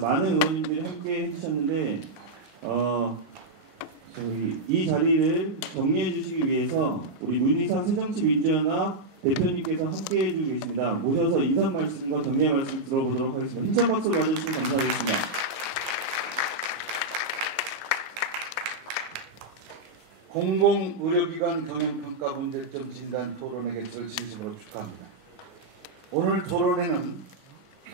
많은 의원님들이 함께 해주셨는데 이 자리를 정리해 주시기 위해서 우리 문희상 새정치민주연합 대표님께서 함께 해주고 계십니다. 모셔서 인사 말씀과 정리의 말씀 들어보도록 하겠습니다. 힘찬 박수 맞아주시면 감사하겠습니다. 공공의료기관 경영평가 문제점 진단 토론회 개최를 진심으로 축하합니다. 오늘 토론회는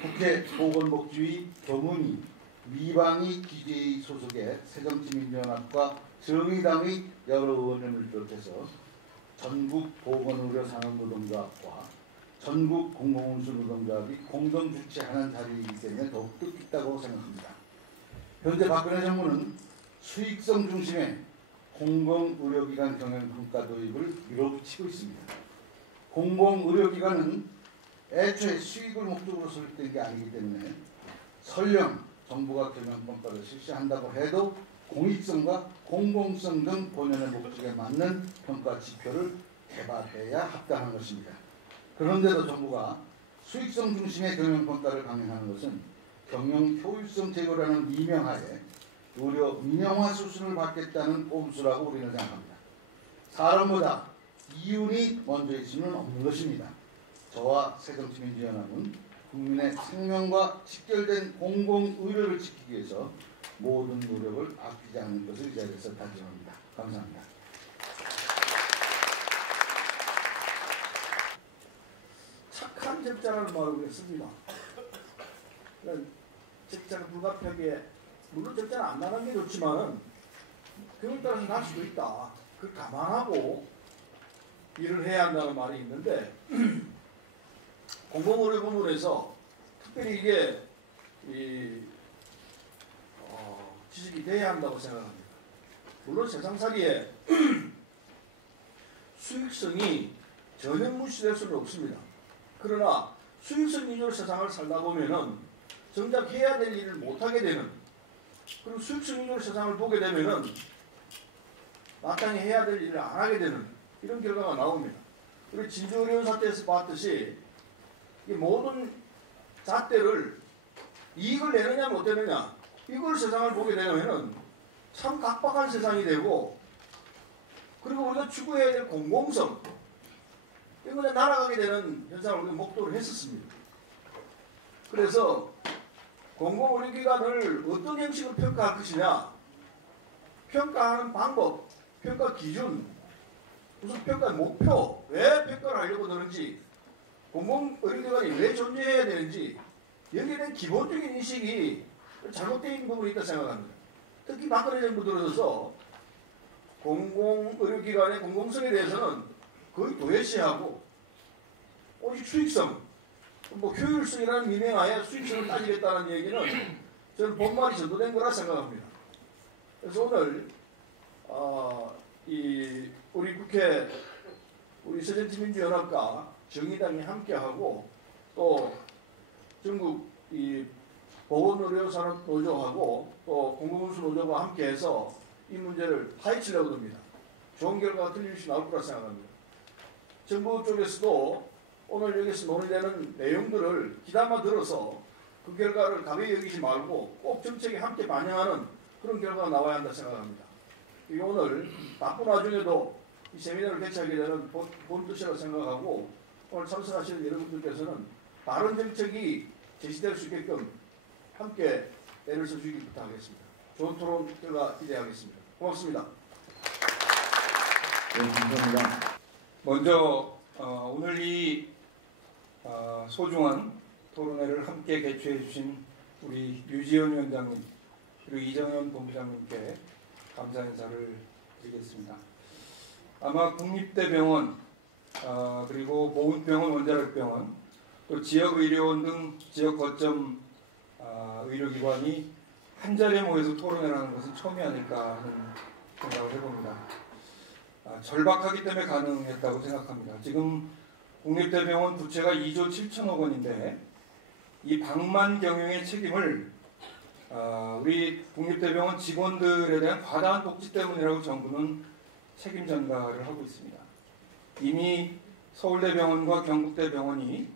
국회 보건복지위 교문위 미방위 기재위 소속의 새정치민주연합과 정의당의 여러 의원님을 비롯해서 전국 보건의료 산업노동조합과 전국 공공운수노동조합이 공동 주최하는 자리이기 때문에 더욱 뜻깊다고 생각합니다. 현재 박근혜 정부는 수익성 중심의 공공의료기관 경영평가 도입을 밀어붙이고 있습니다. 공공의료기관은 애초에 수익을 목적으로 설립된 게 아니기 때문에 설령 정부가 경영평가를 실시한다고 해도 공익성과 공공성 등 본연의 목적에 맞는 평가 지표를 개발해야 합당한 것입니다. 그런데도 정부가 수익성 중심의 경영평가를 강행하는 것은 경영 효율성 제고라는 미명하에 의료 민영화 수순을 받겠다는 꼼수라고 우리는 생각합니다. 사람보다 이윤이 먼저 있을 수는 없는 것입니다. 저와 새정치민주연합은 국민의 생명과 직결된 공공의료를 지키기 위해서 모든 노력을 아끼지 않는 것을 이 자리에서 다짐합니다. 감사합니다. 착한 적자라는 말을 했습니다. 적자가 불가피하게 물론 적자는 안 나가는 게 좋지만은 그에 따라서 날 수도 있다. 그걸 감안하고 일을 해야 한다는 말이 있는데 공공의료 부문에서 특별히 이게 지식이 돼야 한다고 생각합니다. 물론 세상살이에 수익성이 전혀 무시될 수는 없습니다. 그러나 수익성 위주로 세상을 살다 보면은 정작 해야 될 일을 못하게 되는, 그리고 수익성 위주로 세상을 보게 되면은 마땅히 해야 될 일을 안 하게 되는 이런 결과가 나옵니다. 우리 진주의료원 사태에서 봤듯이 이 모든 잣대를 이익을 내느냐 못 내느냐 이걸 세상을 보게 되면은 참 각박한 세상이 되고, 그리고 우리가 추구해야 될 공공성 이거에 날아가게 되는 현상을 우리가 목도를 했었습니다. 그래서 공공의료기관을 어떤 형식으로 평가할 것이냐, 평가하는 방법, 평가 기준, 무슨 평가 목표, 왜 평가를 하려고 드는지, 공공의료기관이 왜 존재해야 되는지, 여기에 대한 기본적인 인식이 잘못되어 있는 부분이 있다고 생각합니다. 특히 박근혜 정부 들어서서 공공의료기관의 공공성에 대해서는 거의 도외시하고 오직 수익성, 효율성이라는 미명하에 수익성을 따지겠다는 얘기는 저는 본말이 전도된 거라 생각합니다. 그래서 오늘 우리 국회 우리 새정치민주연합과 정의당이 함께하고 또 전국 보건의료산업노조하고 또 공공운수노조가 함께해서 이 문제를 파헤치려고 합니다. 좋은 결과가 틀림없이 나올 거라 생각합니다. 정부 쪽에서도 오늘 여기서 논의되는 내용들을 귀담아 들어서 그 결과를 가벼이 여기지 말고 꼭 정책에 함께 반영하는 그런 결과가 나와야 한다 생각합니다. 이게 오늘 바쁜 와중에도 이 세미나를 개최하게 되는 본 뜻이라고 생각하고 오늘 참석하시는 여러분들께서는 바른 정책이 제시될 수 있게끔 함께 애를 써주기 부탁하겠습니다. 좋은 토론 결과 기대하겠습니다. 고맙습니다. 네, 감사합니다. 먼저 오늘 이 소중한 토론회를 함께 개최해 주신 우리 유지현 위원장님 그리고 이정현 본부장님께 감사 인사를 드리겠습니다. 아마 국립대병원 그리고 보훈병원, 원자력병원 또 지역의료원 등 지역 거점 의료기관이 한자리에 모여서 토론회를 하는 것은 처음이 아닐까 하는 생각을 해봅니다. 절박하기 때문에 가능했다고 생각합니다. 지금 국립대병원 부채가 2조 7천억 원인데 이 방만 경영의 책임을 우리 국립대병원 직원들에 대한 과다한 복지 때문이라고 정부는 책임 전가를 하고 있습니다. 이미 서울대병원과 경북대병원이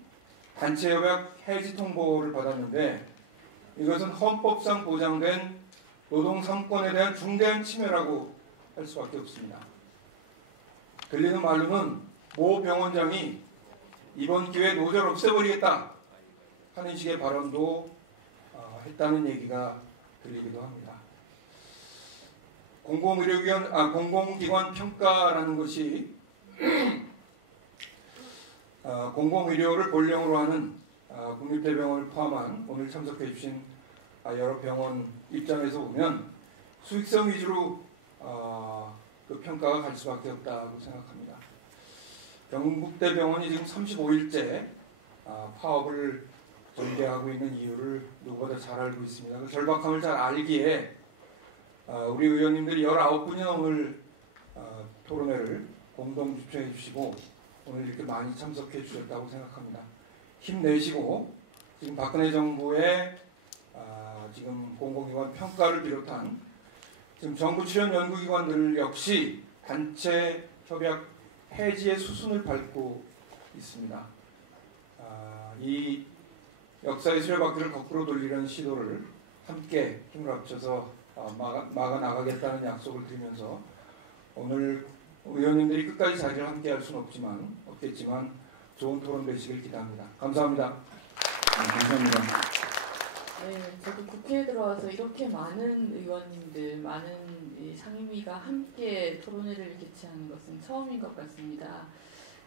단체 협약 해지 통보를 받았는데 이것은 헌법상 보장된 노동 3권에 대한 중대한 침해라고 할 수밖에 없습니다. 들리는 말로는 모 병원장이 이번 기회에 노조를 없애버리겠다 하는 식의 발언도 했다는 얘기가 들리기도 합니다. 공공기관 평가라는 것이 공공의료를 본령으로 하는 국립대병원을 포함한 오늘 참석해 주신 여러 병원 입장에서 보면 수익성 위주로 그 평가가 갈 수밖에 없다고 생각합니다. 경북대병원이 지금 35일째 파업을 전개하고 있는 이유를 누구보다 잘 알고 있습니다. 그 절박함을 잘 알기에 우리 의원님들이 19분이나 오늘 토론회를 공동 주최해 주시고 오늘 이렇게 많이 참석해 주셨다고 생각합니다. 힘내시고 지금 박근혜 정부의 지금 공공기관 평가를 비롯한 지금 정부 출연 연구기관들 역시 단체 협약 해지의 수순을 밟고 있습니다. 이 역사의 수레바퀴를 거꾸로 돌리려는 시도를 함께 힘을 합쳐서 막아 나가겠다는 약속을 드리면서 오늘 의원님들이 끝까지 자리를 함께 할 수는 없겠지만 좋은 토론 되시길 기대합니다. 감사합니다. 감사합니다. 네, 저도 국회에 들어와서 이렇게 많은 의원님들, 많은 상임위가 함께 토론회를 개최하는 것은 처음인 것 같습니다.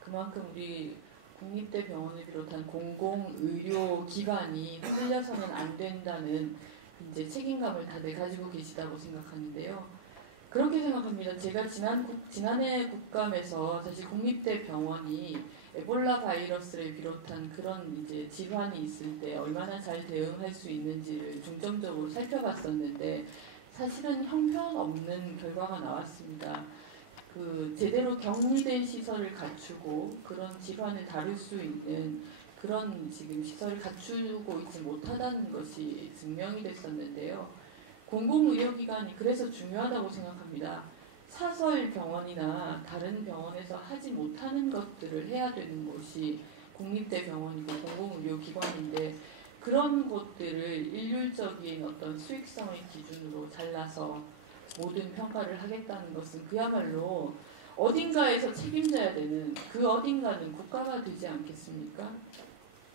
그만큼 우리 국립대병원을 비롯한 공공의료기관이 틀려서는 안 된다는 이제 책임감을 다들 가지고 계시다고 생각하는데요. 그렇게 생각합니다. 제가 지난해 국감에서 사실 국립대병원이 에볼라 바이러스를 비롯한 그런 이제 질환이 있을 때 얼마나 잘 대응할 수 있는지를 중점적으로 살펴봤었는데 사실은 형편없는 결과가 나왔습니다. 그 제대로 격리된 시설을 갖추고 그런 질환을 다룰 수 있는 그런 지금 시설을 갖추고 있지 못하다는 것이 증명이 됐었는데요. 공공의료기관이 그래서 중요하다고 생각합니다. 사설 병원이나 다른 병원에서 하지 못하는 것들을 해야 되는 곳이 국립대병원이고 공공의료기관인데 그런 곳들을 일률적인 어떤 수익성의 기준으로 잘라서 모든 평가를 하겠다는 것은 그야말로 어딘가에서 책임져야 되는 그 어딘가는 국가가 되지 않겠습니까?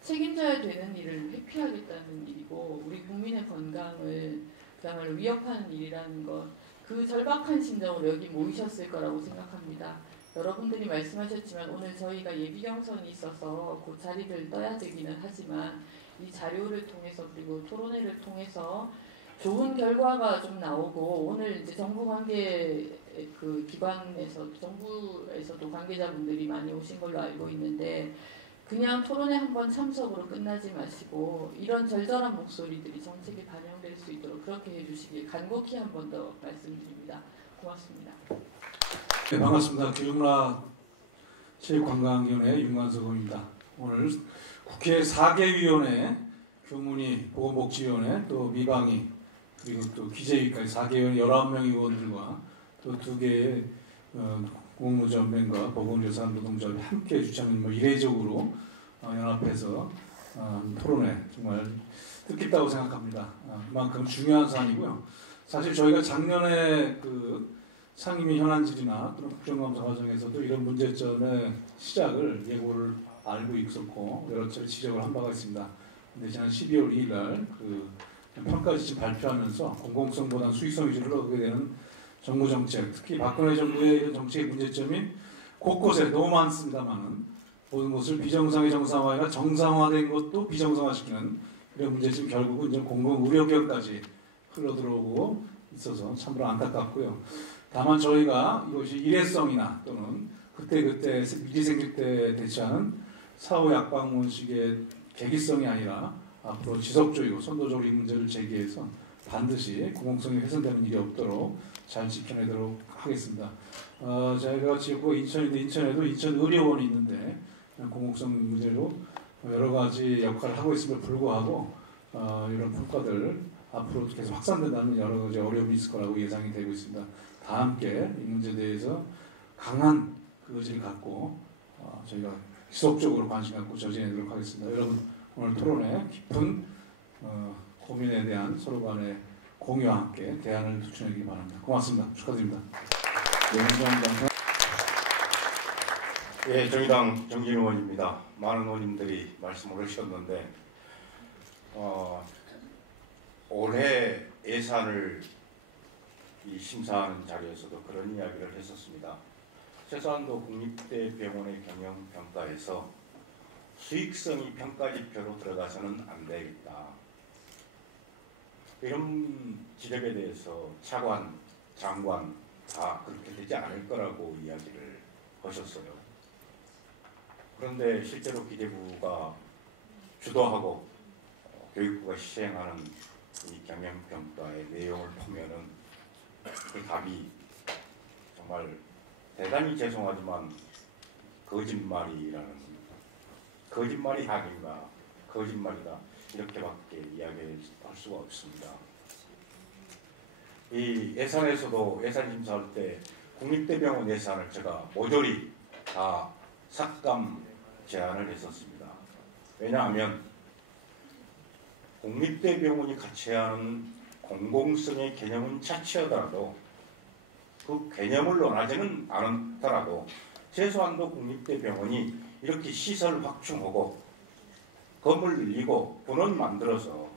책임져야 되는 일을 회피하겠다는 일이고 우리 국민의 건강을 그야말로 위협하는 일이라는 것 그 절박한 심정으로 여기 모이셨을 거라고 생각합니다. 여러분들이 말씀하셨지만 오늘 저희가 예비경선이 있어서 그 자리를 떠야 되기는 하지만 이 자료를 통해서 그리고 토론회를 통해서 좋은 결과가 좀 나오고 오늘 이제 정부 관계 그 기관에서 정부에서도 관계자분들이 많이 오신 걸로 알고 있는데 그냥 토론회 한번 참석으로 끝나지 마시고 이런 절절한 목소리들이 정책에 반영될 수 있도록 그렇게 해주시길 간곡히 한 번 더 말씀드립니다. 고맙습니다. 네, 반갑습니다. 기중라 체육관광위원회 윤관석 의원입니다. 오늘 국회 4개 위원회, 교문위, 보건복지위원회, 또 미방위, 그리고 또 기재위까지 4개 위원회 19명의 의원들과 또 2개의 공무전맹과 보건조사 노동조합이 함께 주최하는 이례적으로 연합해서 토론회 정말 뜻깊다고 생각합니다. 그만큼 중요한 사안이고요. 사실 저희가 작년에 그 상임위 현안질이나 또는 국정감사 과정에서도 이런 문제점의 시작을 예고를 알고 있었고 여러 차례 지적을 한 바가 있습니다. 근데 지난 12월 2일 날 그 평가 지침 발표하면서 공공성보다는 수익성 위주로 흘러가게 되는 정부 정책, 특히 박근혜 정부의 이런 정책의 문제점이 곳곳에 너무 많습니다만은 모든 것을 비정상의 정상화나 정상화된 것도 비정상화시키는 이런 문제점 결국은 이제 공공의료기관까지 흘러들어오고 있어서 참으로 안타깝고요. 다만 저희가 이것이 일회성이나 또는 그때그때 일이 생길 때 대처하는 사후 약방문식의 계기성이 아니라 앞으로 지속적이고 선도적으로 이 문제를 제기해서 반드시 공공성이 훼손되는 일이 없도록 잘 지켜내도록 하겠습니다. 제가 지역구가 인천인데 인천에도 인천의료원이 있는데 공공성 문제로 여러 가지 역할을 하고 있음에도 불구하고 이런 평가들 앞으로 계속 확산된다는 여러 가지 어려움이 있을 거라고 예상이 되고 있습니다. 다 함께 이 문제에 대해서 강한 그 의지를 갖고 저희가 지속적으로 관심 갖고 저지내도록 하겠습니다. 여러분 오늘 토론회 깊은 고민에 대한 서로 간의 공유와 함께 대안을 도출하기 바랍니다. 고맙습니다. 축하드립니다. 네, 감사합니다. 예, 정의당 정진우 의원입니다. 많은 의원님들이 말씀을 하셨는데 올해 예산을 심사하는 자리에서도 그런 이야기를 했었습니다. 최소한도 국립대병원의 경영평가에서 수익성이 평가지표로 들어가서는 안 되겠다. 이런 지적에 대해서 차관, 장관 다 그렇게 되지 않을 거라고 이야기를 하셨어요. 그런데 실제로 기재부가 주도하고 교육부가 시행하는 이 경영평가의 내용을 보면은 그 답이 정말 대단히 죄송하지만 거짓말이 아닌가, 거짓말이다 이렇게밖에 이야기할 수가 없습니다. 이 예산에서도 예산 심사할 때 국립대병원 예산을 제가 모조리 다 삭감 제안을 했었습니다. 왜냐하면 국립대병원이 같이 하는 공공성의 개념은 차치하더라도 그 개념을 논하지는 않더라도 최소한도 국립대병원이 이렇게 시설 확충하고 건물 늘리고 본원 만들어서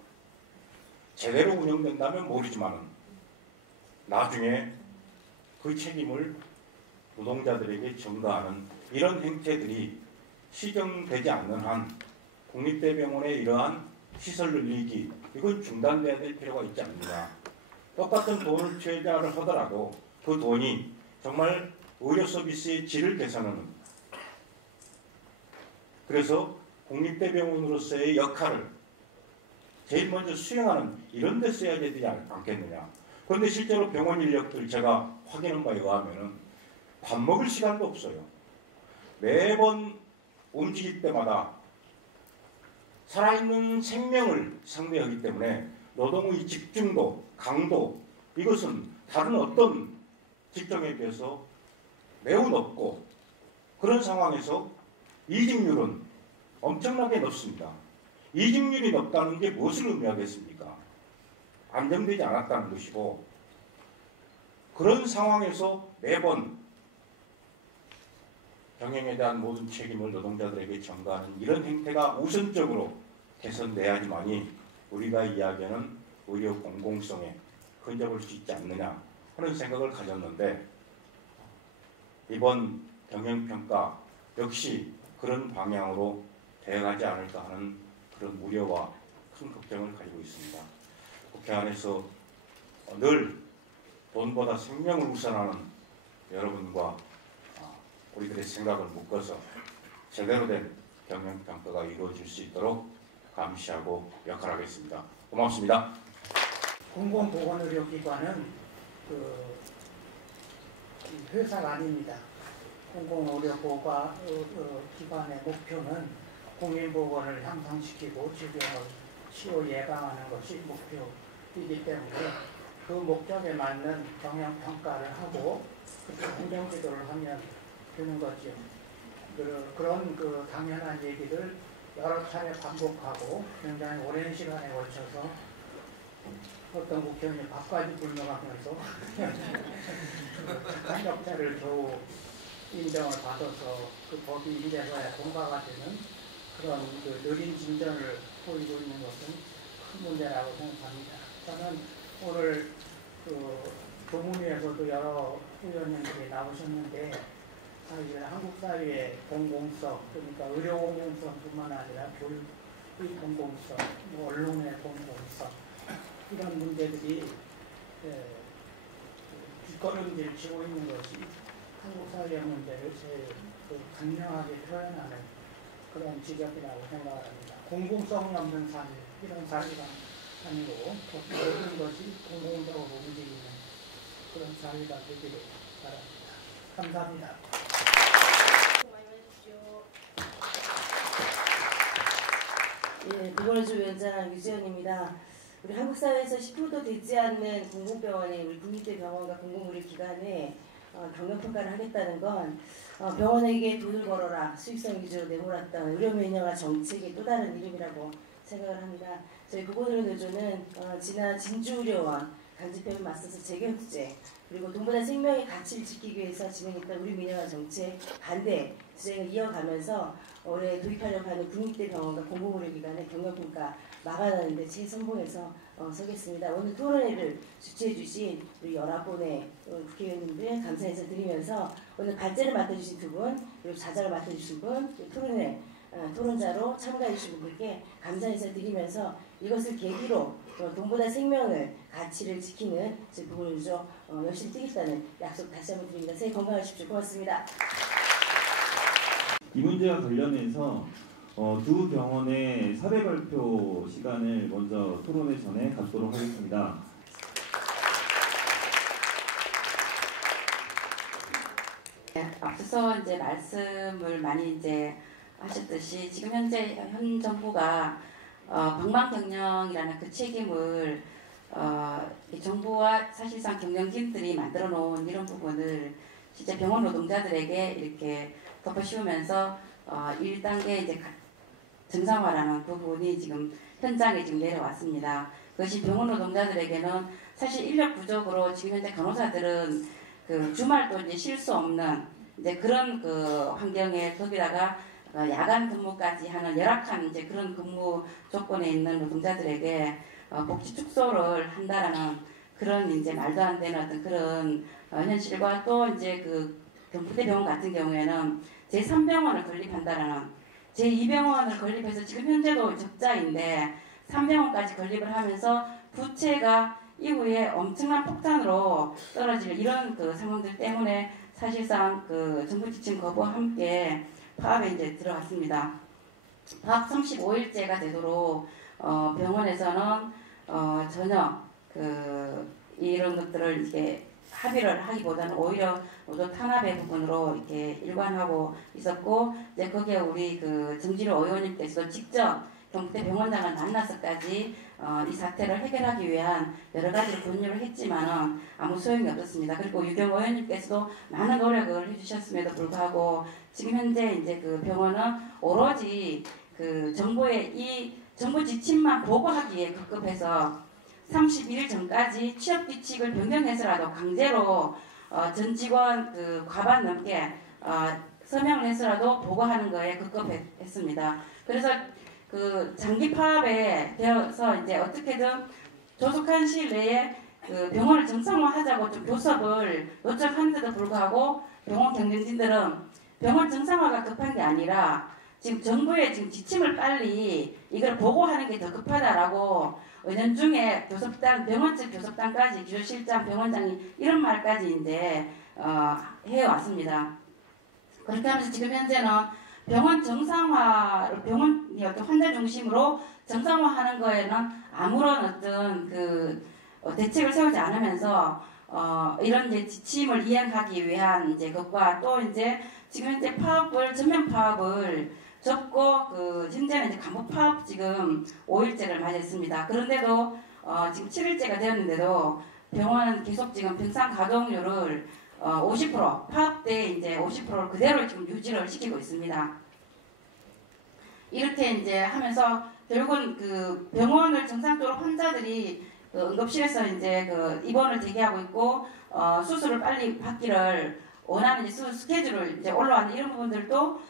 제대로 운영된다면 모르지만 나중에 그 책임을 노동자들에게 전가하는 이런 행태들이 시정되지 않는 한 국립대병원의 이러한 시설 늘리기 이건 중단돼야 될 필요가 있지 않느냐. 똑같은 돈을 투자를 하더라도 그 돈이 정말 의료 서비스의 질을 개선하는 그래서 국립대병원으로서의 역할을 제일 먼저 수행하는 이런 데 써야 되지 않겠느냐. 그런데 실제로 병원 인력들 제가 확인한 바에 의하면 밥 먹을 시간도 없어요. 매번 움직일 때마다 살아있는 생명을 상대하기 때문에 노동의 집중도, 강도 이것은 다른 어떤 직종에 비해서 매우 높고 그런 상황에서 이직률은 엄청나게 높습니다. 이직률이 높다는 게 무엇을 의미하겠습니까? 안정되지 않았다는 것이고 그런 상황에서 매번 병행에 대한 모든 책임을 노동자들에게 전가하는 이런 행태가 우선적으로 개선돼야지만이 우리가 이야기하는 의료 공공성에 근접할 수 있지 않느냐 하는 생각을 가졌는데 이번 경영평가 역시 그런 방향으로 대응하지 않을까 하는 그런 우려와 큰 걱정을 가지고 있습니다. 국회 안에서 늘 돈보다 생명을 우선하는 여러분과 우리들의 생각을 묶어서 제대로 된 경영평가가 이루어질 수 있도록 감시하고 역할하겠습니다. 고맙습니다. 공공보건의료기관은 회사가 아닙니다. 공공의료기관의 목표는 국민보건을 향상시키고 질병을 치료 예방하는 것이 목표이기 때문에 그 목적에 맞는 경영평가를 하고 행정지도를 하면 되는 거죠. 그런 당연한 얘기를 여러 차례 반복하고 굉장히 오랜 시간에 걸쳐서 어떤 국회의원이 밥까지 불명하면서 착한 적자를 겨우 인정을 받아서 그 법이 이제서야 통과가 되는 그런 느린 진전을 보이고 있는 것은 큰 문제라고 생각합니다. 저는 오늘 조문위에서도 여러 의원님들이 나오셨는데 사실 한국 사회의 공공성, 그러니까 의료 공공성뿐만 아니라 교육의 공공성, 언론의 공공성 이런 문제들이 뒷걸음질 치고 있는 것이 한국 사회의 문제를 제일 강력하게 표현하는 그런 지적이라고 생각합니다. 공공성이 없는 사회, 이런 사회가 아니고 모든 것이 공공적으로 움직이는 그런 사회가 되기를 바랍니다. 감사합니다. 예, 보건의료 위원장 유지연입니다. 우리 한국 사회에서 10%도 되지 않는 공공병원이 우리 국립대병원과 공공의료기관에 경영평가를 하겠다는 건 병원에게 돈을 벌어라 수익성 위주로 내몰았던 의료매너가 정책의 또 다른 이름이라고 생각을 합니다. 저희 보건의료노조는 지난 진주의료원 강제폐업 맞서서 재경투쟁 그리고 동보다 생명의 가치를 지키기 위해서 진행했던 우리 민영화 정책 반대 투쟁을 이어가면서 올해 도입하려고 하는 국립대병원과 공공의료기관의 경영평가 막아내는데 최선봉에서 서겠습니다. 오늘 토론회를 주최해 주신 우리 11분의 국회의원님들 감사 인사 드리면서 오늘 발제를 맡아주신 두 분 그리고 자작을 맡아주신 분 토론회 토론자로 참가해 주신 분들께 감사 인사 드리면서 이것을 계기로 동보다 생명을 가치를 지키는 저희 보건의료노조 열심히 뛰겠다는 약속 다시 한번 드립니다. 새해 건강하십시오. 고맙습니다. 이 문제와 관련해서 두 병원의 사례 발표 시간을 먼저 토론회 전에 갖도록 하겠습니다. 앞서서 이제 말씀을 많이 이제 하셨듯이 지금 현재 현 정부가 방방경영이라는 그 책임을 이 정부와 사실상 경영진들이 만들어 놓은 이런 부분을 진짜 병원 노동자들에게 이렇게 덮어씌우면서 1단계 이제 정상화라는 부분이 지금 현장에 지금 내려왔습니다. 그것이 병원 노동자들에게는 사실 인력 부족으로 지금 현재 간호사들은 그 주말도 이제 쉴 수 없는 이제 그런 그 환경에 거기다가 야간 근무까지 하는 열악한 이제 그런 근무 조건에 있는 노동자들에게 복지 축소를 한다라는 그런 이제 말도 안 되는 어떤 그런 현실과 또 이제 그 경북대병원 같은 경우에는 제3병원을 건립한다라는 제2병원을 건립해서 지금 현재도 적자인데 3병원까지 건립을 하면서 부채가 이후에 엄청난 폭탄으로 떨어질 이런 그 상황들 때문에 사실상 그 정부 지침 거부와 함께 파업에 이제 들어갔습니다. 파업 35일째가 되도록 병원에서는 전혀 그 이런 것들을 이렇게 합의를 하기보다는 오히려 노조 탄압의 부분으로 이렇게 일관하고 있었고 이제 거기에 우리 그 정진호 의원님께서도 직접 경북대 병원장을 만나서까지 이 사태를 해결하기 위한 여러 가지를 권유를 했지만은 아무 소용이 없었습니다. 그리고 유경 의원님께서도 많은 노력을 해주셨음에도 불구하고 지금 현재 이제 그 병원은 오로지 그 정부의 이 정부 지침만 보고하기에 급급해서 31일 전까지 취업 규칙을 변경해서라도 강제로 전 직원 그 과반 넘게 서명을 해서라도 보고하는 거에 급급했습니다. 그래서 그 장기 파업에 되어서 이제 어떻게든 조속한 시일 내에 그 병원을 정상화하자고 좀 교섭을 요청하는데도 불구하고 병원 경영진들은 병원 정상화가 급한 게 아니라 지금 정부의 지금 지침을 빨리 이걸 보고하는 게 더 급하다라고 은연중에 교섭단 병원 측 교섭단까지 기조실장 병원장이 이런 말까지 이제 해왔습니다. 그렇게 하면서 지금 현재는 병원 정상화, 병원이 어떤 환자 중심으로 정상화하는 거에는 아무런 어떤 그 대책을 세우지 않으면서 이런 이제 지침을 이행하기 위한 이제 것과 또 이제 지금 현재 파업을 전면 파업을 접고 그 현재는 이제 간부 파업 지금 5일째를 맞이했습니다. 그런데도 지금 7일째가 되었는데도 병원은 계속 지금 병상 가동률을 50% 파업 때 이제 50%를 그대로 지금 유지를 시키고 있습니다. 이렇게 이제 하면서 결국은 그 병원을 정상적으로 환자들이 그 응급실에서 이제 그 입원을 대기하고 있고 수술을 빨리 받기를 원하는 이제 수술 스케줄을 이제 올라왔는 이런 부분들도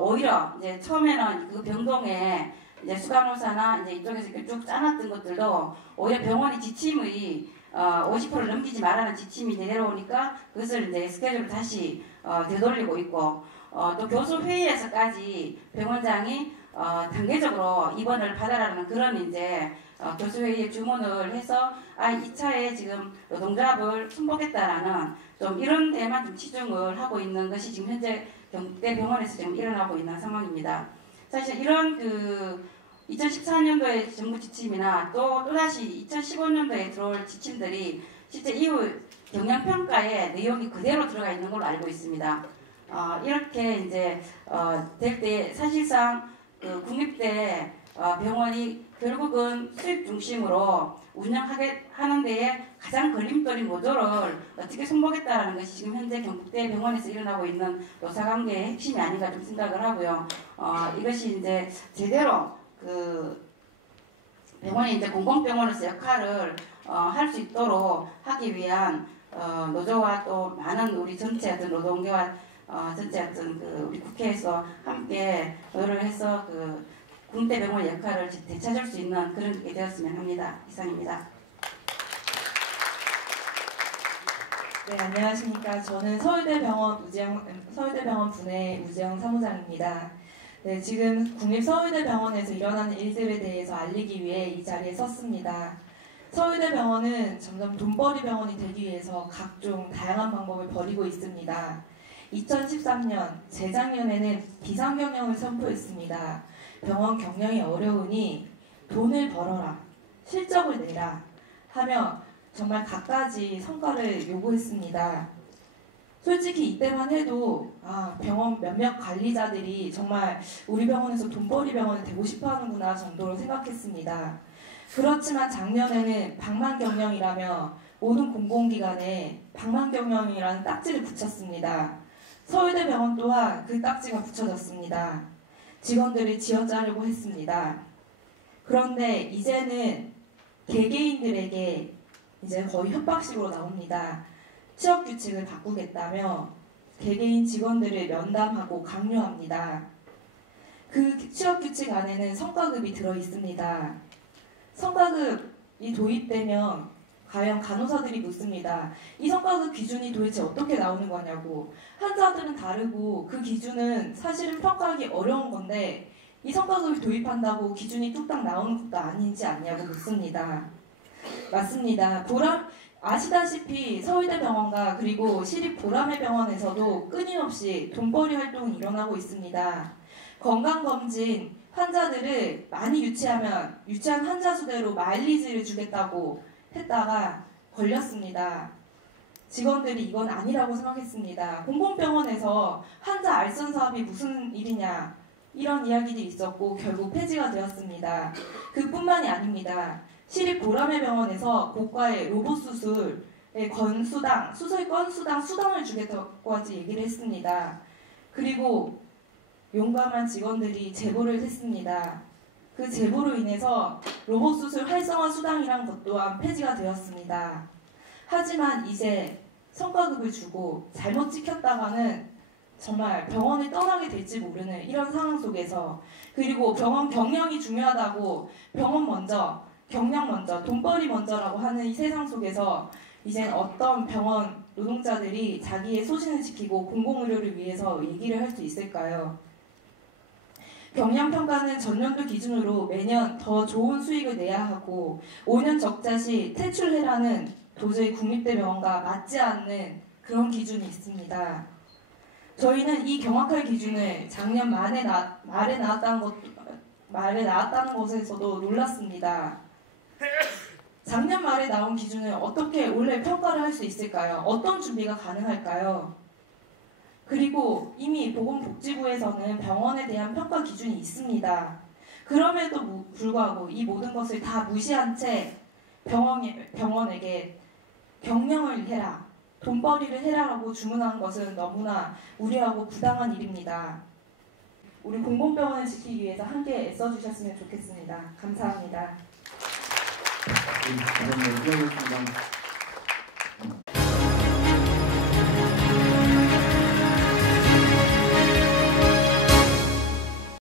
오히려 이제 처음에는 그 병동에 이제 수간호사나 이제 이쪽에서 이렇게 쭉 짜놨던 것들도 오히려 병원이 지침의 50%를 넘기지 말라는 지침이 내려오니까 그것을 이제 스케줄을 다시 되돌리고 있고 또 교수 회의에서까지 병원장이 단계적으로 입원을 받아라는 그런 이제 교수회의에 주문을 해서 이 차에 지금 노동조합을 순복했다라는 좀 이런 데만 좀 치중을 하고 있는 것이 지금 현재 경북대 병원에서 지금 일어나고 있는 상황입니다. 사실 이런 그 2014년도의 정부 지침이나 또다시 2015년도에 들어올 지침들이 실제 이후 경영평가에 내용이 그대로 들어가 있는 걸로 알고 있습니다. 이렇게 이제 될 때 사실상 그 국립대 병원이 결국은 수익 중심으로 운영하게 하는 데에 가장 걸림돌인 노조를 어떻게 손보겠다라는 것이 지금 현재 경북대 병원에서 일어나고 있는 노사관계의 핵심이 아닌가 좀 생각을 하고요. 이것이 이제 제대로 그 병원이 이제 공공병원으로서 역할을 할 수 있도록 하기 위한 노조와 또 많은 우리 전체 어떤 노동계와 전체 어떤 그 우리 국회에서 함께 노력을 해서 그 국립대병원 역할을 되찾을 수 있는 그런 게 되었으면 합니다. 이상입니다. 네, 안녕하십니까. 저는 서울대병원 분해 우재영 사무장입니다. 네, 지금 국립서울대병원에서 일어나는 일들에 대해서 알리기 위해 이 자리에 섰습니다. 서울대병원은 점점 돈벌이 병원이 되기 위해서 각종 다양한 방법을 벌이고 있습니다. 2013년, 재작년에는 비상경영을 선포했습니다. 병원 경영이 어려우니 돈을 벌어라, 실적을 내라 하며 정말 갖가지 성과를 요구했습니다. 솔직히 이때만 해도 병원 몇몇 관리자들이 정말 우리 병원에서 돈벌이 병원이 되고 싶어하는구나 정도로 생각했습니다. 그렇지만 작년에는 방만경영이라며 모든 공공기관에 방만경영이라는 딱지를 붙였습니다. 서울대병원 또한 그 딱지가 붙여졌습니다. 직원들을 쥐어짜르고 했습니다. 그런데 이제는 개개인들에게 이제 거의 협박식으로 나옵니다. 취업규칙을 바꾸겠다며 개개인 직원들을 면담하고 강요합니다. 그 취업규칙 안에는 성과급이 들어있습니다. 성과급이 도입되면 과연 간호사들이 묻습니다. 이 성과급 기준이 도대체 어떻게 나오는 거냐고. 환자들은 다르고 그 기준은 사실은 평가하기 어려운 건데 이 성과급을 도입한다고 기준이 뚝딱 나오는 것도 아닌지 않냐고 묻습니다. 맞습니다. 아시다시피 서울대병원과 그리고 시립보람의 병원에서도 끊임없이 돈벌이 활동이 일어나고 있습니다. 건강검진 환자들을 많이 유치한 환자 수대로 마일리지를 주겠다고 했다가 걸렸습니다. 직원들이 이건 아니라고 생각했습니다. 공공병원에서 환자 알선 사업이 무슨 일이냐 이런 이야기도 있었고 결국 폐지가 되었습니다. 그뿐만이 아닙니다. 시립보람의 병원에서 고가의 로봇 수술의 수술 건수당 수당을 주겠다고까지 얘기를 했습니다. 그리고 용감한 직원들이 제보를 했습니다. 그 제보로 인해서 로봇 수술 활성화 수당이란 것 또한 폐지가 되었습니다. 하지만 이제 성과급을 주고 잘못 지켰다가는 정말 병원을 떠나게 될지 모르는 이런 상황 속에서 그리고 병원 경영이 중요하다고 병원 먼저 경영 먼저, 돈벌이 먼저라고 하는 이 세상 속에서 이젠 어떤 병원 노동자들이 자기의 소신을 지키고 공공의료를 위해서 얘기를 할 수 있을까요? 경영평가는 전년도 기준으로 매년 더 좋은 수익을 내야 하고 5년 적자 시 퇴출해라는 도저히 국립대병원과 맞지 않는 그런 기준이 있습니다. 저희는 이 경악할 기준을 작년 말에 나왔다는 것에서도 놀랐습니다. 작년 말에 나온 기준을 어떻게 올해 평가를 할 수 있을까요? 어떤 준비가 가능할까요? 그리고 이미 보건복지부에서는 병원에 대한 평가 기준이 있습니다. 그럼에도 불구하고 이 모든 것을 다 무시한 채 병원에게 경영을 해라, 돈벌이를 해라라고 주문한 것은 너무나 무리하고 부당한 일입니다. 우리 공공병원을 지키기 위해서 함께 애써주셨으면 좋겠습니다. 감사합니다. 네, 수고하셨습니다.